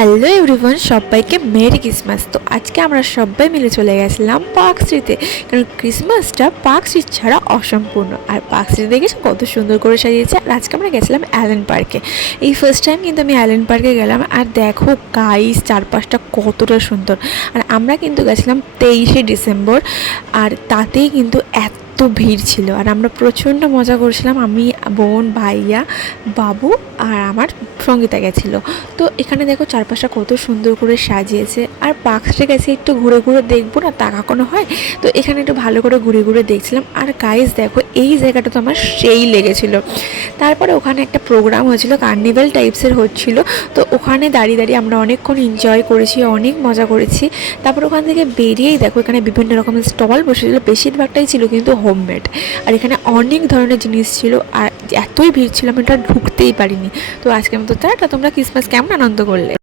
Hello everyone, সবাইকে merry Christmas. তো আজকে আমরা সবাই মিলে চলে গেছিলাম পার্ক স্ট্রিটে, কারণ ক্রিসমাসটা পার্ক স্ট্রিট ছাড়া অসম্পূর্ণ। আর পার্ক স্ট্রিট দেখেছি কত সুন্দর করে সাজিয়েছে। আর আজকে আমরা গেছিলাম অ্যালেন পার্কে। এই ফার্স্ট টাইম কিন্তু আমি অ্যালেন পার্কে গেলাম। আর দেখো গাইস, চারপাশটা কতটা সুন্দর। আর আমরা কিন্তু গেছিলাম 23শে ডিসেম্বর, আর তাতেই কিন্তু এত ভিড় ছিল। আর আমরা প্রচণ্ড মজা করছিলাম, আমি, বোন, ভাইয়া, বাবু আর আমার সঙ্গীতা গেছিলো। তো এখানে দেখো চারপাশটা কত সুন্দর করে সাজিয়েছে। আর পার্ক স্ট্রিটে গেছে একটু ঘুরে ঘুরে দেখবো না, তা কখনো হয়। তো এখানে একটু ভালো করে ঘুরে ঘুরে দেখছিলাম। আর গাইস দেখো, এই জায়গাটা তো আমার সেই লেগেছিল। তারপরে ওখানে একটা প্রোগ্রাম হয়েছিল, কার্নিভাল টাইপসের হচ্ছিল। তো ওখানে দাঁড়িয়ে দাঁড়িয়ে আমরা অনেকক্ষণ এনজয় করেছি, অনেক মজা করেছি। তারপর ওখান থেকে বেরিয়েই দেখো এখানে বিভিন্ন রকমের স্টল বসেছিল, বেশিরভাগটাই ছিল কিন্তু হোমমেড। আর এখানে অনেক ধরনের জিনিস ছিল। আর এতই ভিড় ছিল আমি এটা ঢুকতেই পারিনি। তো আজকের মতো টাটা। তোমরা ক্রিসমাস কেমন আনন্দ করলে?